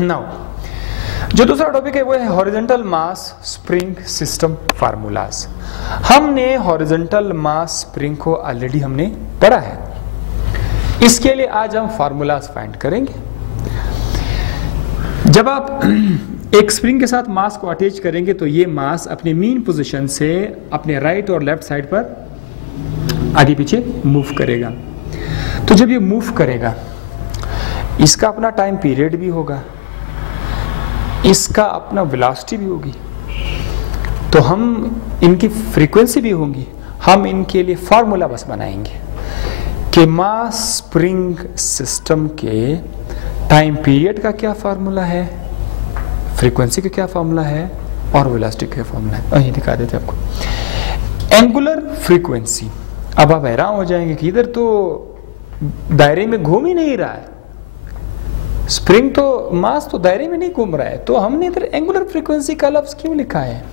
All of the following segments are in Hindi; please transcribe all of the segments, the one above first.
नाउ जो दूसरा टॉपिक है वो है horizontal mass spring system formulas. हमने हॉरिजॉन्टल मास स्प्रिंग को ऑलरेडी हमने पढ़ा है, इसके लिए आज हम फार्मूलाज फाइंड करेंगे। जब आप एक स्प्रिंग के साथ मास को अटैच करेंगे तो ये मास अपने मीन पोजीशन से अपने राइट और लेफ्ट साइड पर आगे पीछे मूव करेगा। तो जब ये मूव करेगा इसका अपना टाइम पीरियड भी होगा, इसका अपना वेलोसिटी भी होगी, तो हम इनकी फ्रीक्वेंसी भी होंगी। हम इनके लिए फार्मूला बस बनाएंगे कि मास स्प्रिंग सिस्टम के टाइम पीरियड का क्या फार्मूला है, फ्रीक्वेंसी का क्या फार्मूला है और वेलोसिटी का क्या फार्मूला है। यही दिखा देते आपको। एंगुलर फ्रीक्वेंसी, अब आप हैरान हो जाएंगे कि इधर तो दायरे में घूम ही नहीं रहा है, स्प्रिंग तो मास तो दायरे में नहीं घूम रहा है, तो हमने इधर एंगुलर फ्रीक्वेंसी का लफ्ज क्यों लिखा है।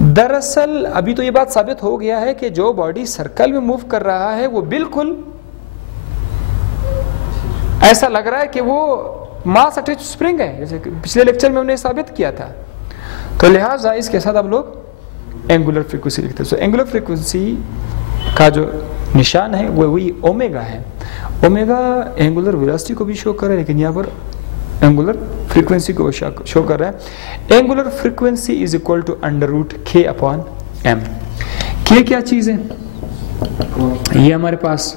दरअसल अभी तो ये बात साबित हो गया है कि जो बॉडी सर्कल में मूव कर रहा है वो बिल्कुल ऐसा लग रहा है कि वो मास अटैच स्प्रिंग है, जैसे पिछले लेक्चर में हमने साबित किया था। तो लिहाजा इसके साथ हम लोग एंगुलर फ्रीक्वेंसी लिखते हैं। तो एंगुलर फ्रीक्वेंसी का जो निशान है वो वही ओमेगा है। ओमेगा एंगुलर वेलोसिटी को भी शो कर रहा है, लेकिन यहाँ पर एंगुलर फ्रीक्वेंसी को शो कर रहा है। Angular frequency is equal to √k/m। k क्या चीज है, ये हमारे पास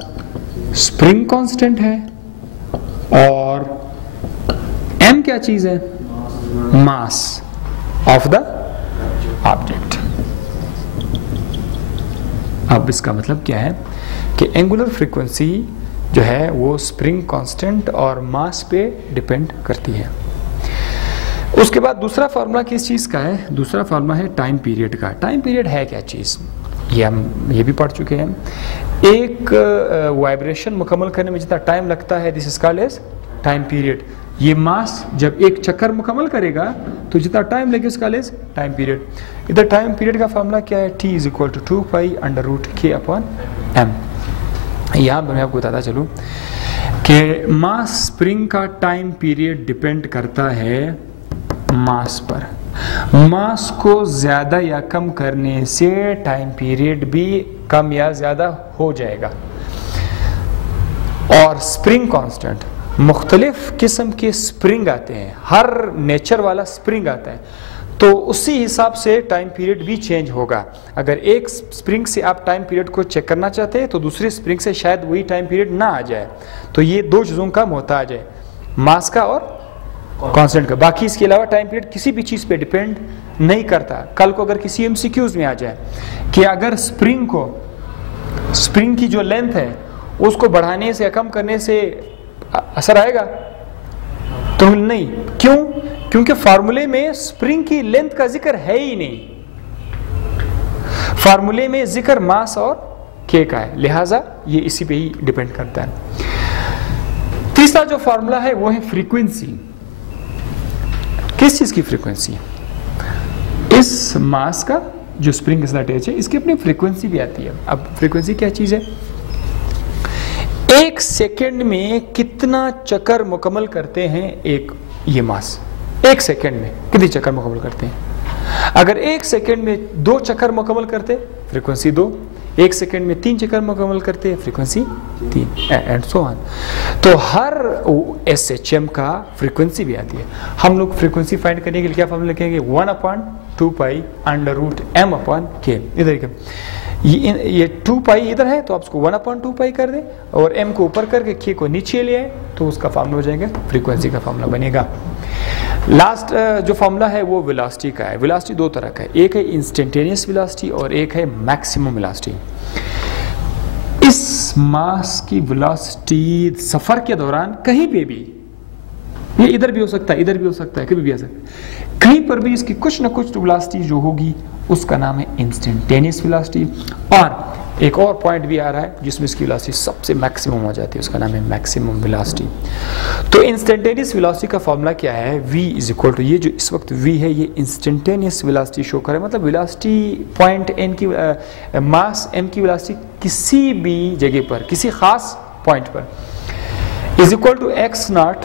स्प्रिंग कांस्टेंट है, और m क्या चीज है, मास ऑफ द ऑब्जेक्ट। अब इसका मतलब क्या है कि एंगुलर फ्रीक्वेंसी जो है वो स्प्रिंग कांस्टेंट और मास पे डिपेंड करती है। उसके बाद दूसरा फार्मूला किस चीज़ का है, दूसरा फार्मूला है टाइम पीरियड का। टाइम पीरियड है क्या चीज़, ये हम ये भी पढ़ चुके हैं। एक वाइब्रेशन मुकम्मल करने में जितना टाइम लगता है this is called as time period. ये मास जब एक चक्कर मुकम्मल करेगा तो जितना टाइम लगे उसका लेस टाइम पीरियड। इधर टाइम पीरियड का फार्मूला क्या है, t is equal to 2π√k/m। यहाँ मैं आपको बताता चलूँ कि मास स्प्रिंग का टाइम पीरियड डिपेंड करता है मास पर। मास को ज़्यादा या कम करने से टाइम पीरियड भी कम या ज़्यादा हो जाएगा। और स्प्रिंग कांस्टेंट, मुख्तलिफ किस्म के स्प्रिंग आते हैं, हर नेचर वाला स्प्रिंग आता है, तो उसी हिसाब से टाइम पीरियड भी चेंज होगा। अगर एक स्प्रिंग से आप टाइम पीरियड को चेक करना चाहते हैं तो दूसरी स्प्रिंग से शायद वही टाइम पीरियड ना आ जाए। तो ये दो चीज़ों का मोहताज है, मास का और कांस्टेंट का। बाकी इसके अलावा टाइम पीरियड किसी भी चीज़ पे डिपेंड नहीं करता। कल को अगर किसी MCQs में आ जाए कि अगर स्प्रिंग की जो लेंथ है उसको बढ़ाने से या कम करने से असर आएगा, तो नहीं। क्यों? क्योंकि फार्मूले में स्प्रिंग की लेंथ का जिक्र है ही नहीं, फार्मूले में जिक्र मास और k का है, लिहाजा ये इसी पे ही डिपेंड करता है। तीसरा जो फार्मूला है वो है फ्रीक्वेंसी। किस चीज की फ्रीक्वेंसी, इस मास का जो स्प्रिंग के साथ अटैच है इसकी अपनी फ्रीक्वेंसी भी आती है। अब फ्रीक्वेंसी क्या चीज है, एक सेकंड में कितना चक्कर मुकम्मल करते हैं एक ये मास, एक सेकंड में कितने चक्कर मुकम्मल करते हैं। अगर एक सेकंड में 2 चक्कर मुकम्मल करते फ्रीक्वेंसी 2, एक सेकंड में 3 चक्कर मुकम्मल करते फ्रीक्वेंसी 3 एंड सो ऑन। तो हर SHM का फ्रीक्वेंसी भी आती है। हम लोग फ्रीक्वेंसी फाइंड करने के लिए क्या फॉर्मूला लिखेंगे, 1/2π√m/k। इधर ये 2π इधर है तो आप उसको 1/2π कर दें और m को ऊपर करके k को नीचे ले आए तो उसका फार्मूला हो जाएगा, फ्रीक्वेंसी का फार्मूला बनेगा। लास्ट जो फार्मूला है वो वेलोसिटी का है। वेलोसिटी 2 तरह का है, एक है इंस्टेंटेनियस वेलोसिटी और एक है मैक्सिमम वेलोसिटी। इस मास की वेलोसिटी सफर के दौरान कहीं पे भी, ये इधर भी हो सकता है, इधर भी हो सकता है, कभी भी आ सकता है, कहीं पर भी इसकी कुछ ना कुछ वेलोसिटी जो होगी उसका नाम है इंस्टेंटेनियस वेलोसिटी। और एक और पॉइंट भी आ रहा है जिसमें इसकी वेलोसिटी सबसे मैक्सिमम हो जाती है, उसका नाम है मैक्सिमम वेलोसिटी। तो इंस्टेंटेनियस वेलोसिटी का फॉर्मूला क्या है, v इज इक्वल टू, ये जो इस वक्त v है ये इंस्टेंटेनियस वेलोसिटी शो करे, मतलब वेलोसिटी पॉइंट n की मास m की वेलोसिटी किसी भी जगह पर किसी खास पॉइंट पर is equal to x0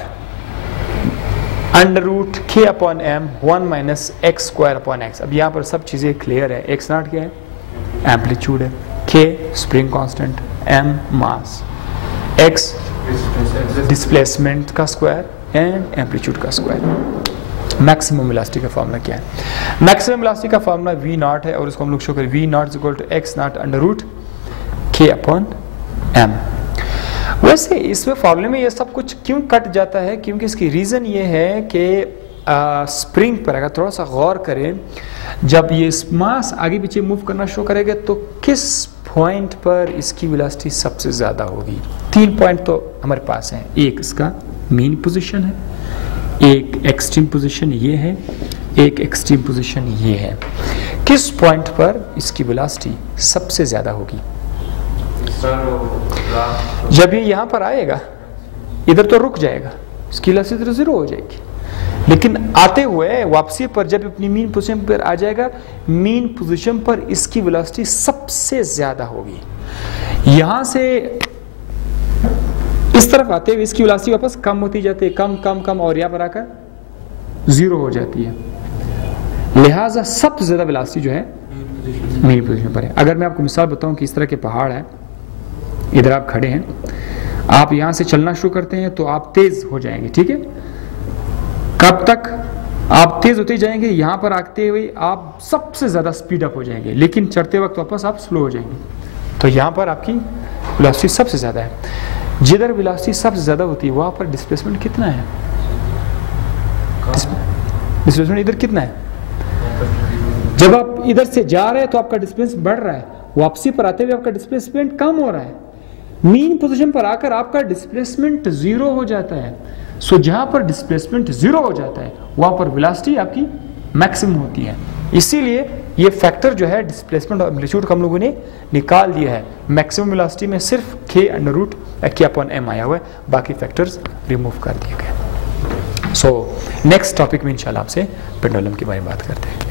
under root k upon m 1 minus x square upon x. अब यहाँ पर सब चीज़ें क्लियर है। x नॉट क्या है? एम्पलीट्यूड है, k spring constant, m mass, x displacement का स्क्वायर एंड एम्पलीट्यूड का स्क्वायर। मैक्सिमम वेलोसिटी का फॉर्मूला क्या है? मैक्सिमम वेलोसिटी का फॉर्मूला v नॉट है और इसको हम लोग शो करें v nought is equal to x nought under root k upon m। वैसे इसमें फॉर्मूले में ये सब कुछ क्यों कट जाता है? क्योंकि इसकी रीज़न ये है कि स्प्रिंग पर अगर थोड़ा सा गौर करें, जब ये मास आगे पीछे मूव करना शुरू करेगा तो किस पॉइंट पर इसकी वेलोसिटी सबसे ज़्यादा होगी? 3 पॉइंट तो हमारे पास हैं। एक इसका मीन पोजीशन है, एक एक्सट्रीम पोजीशन ये है, एक एक्सट्रीम पोजीशन ये है। किस पॉइंट पर इसकी वेलोसिटी सबसे ज़्यादा होगी? जब ये यहाँ पर आएगा इधर तो रुक जाएगा, इसकी वेलोसिटी तो 0 हो जाएगी, लेकिन आते हुए वापसी पर जब अपनी मीन पोजीशन पर आ जाएगा, मीन पोजीशन पर इसकी वेलोसिटी सबसे ज्यादा होगी। यहां से इस तरफ आते हुए इसकी वेलोसिटी वापस कम होती जाती है, कम कम कम, और यहाँ पर आकर 0 हो जाती है। लिहाजा सबसे ज्यादा वेलोसिटी जो है मीन पोजीशन पर है। अगर मैं आपको मिसाल बताऊं कि इस तरह के पहाड़ है, इधर आप खड़े हैं, आप यहां से चलना शुरू करते हैं तो आप तेज हो जाएंगे, ठीक है? कब तक आप तेज होते जाएंगे, यहां पर आते हुए आप सबसे ज्यादा स्पीड अप हो जाएंगे, लेकिन चढ़ते वक्त वापस आप स्लो हो जाएंगे। तो यहां पर आपकी वेलोसिटी सबसे ज्यादा है। जिधर वेलोसिटी सबसे ज्यादा होती है वहां पर डिस्प्लेसमेंट कितना है? डिस्प्लेसमेंट इधर कितना है? जब आप इधर से जा रहे हैं तो आपका डिस्प्लेसमेंट बढ़ रहा है, वापसी पर आते हुए आपका डिस्प्लेसमेंट कम हो रहा है। मीन पोजीशन पर आकर आपका डिस्प्लेसमेंट 0 हो जाता है। सो जहां पर डिस्प्लेसमेंट 0 हो जाता है वहां पर वेलोसिटी आपकी मैक्सिमम होती है। इसीलिए ये फैक्टर जो है डिस्प्लेसमेंट और एम्पलीट्यूड का हम लोगों ने निकाल दिया है। मैक्सिमम वेलोसिटी में सिर्फ k under root k upon m आया हुआ है, बाकी फैक्टर्स रिमूव कर दिए गए। सो नेक्स्ट टॉपिक में इंशाल्लाह आपसे पेंडुलम के बारे में बात करते हैं।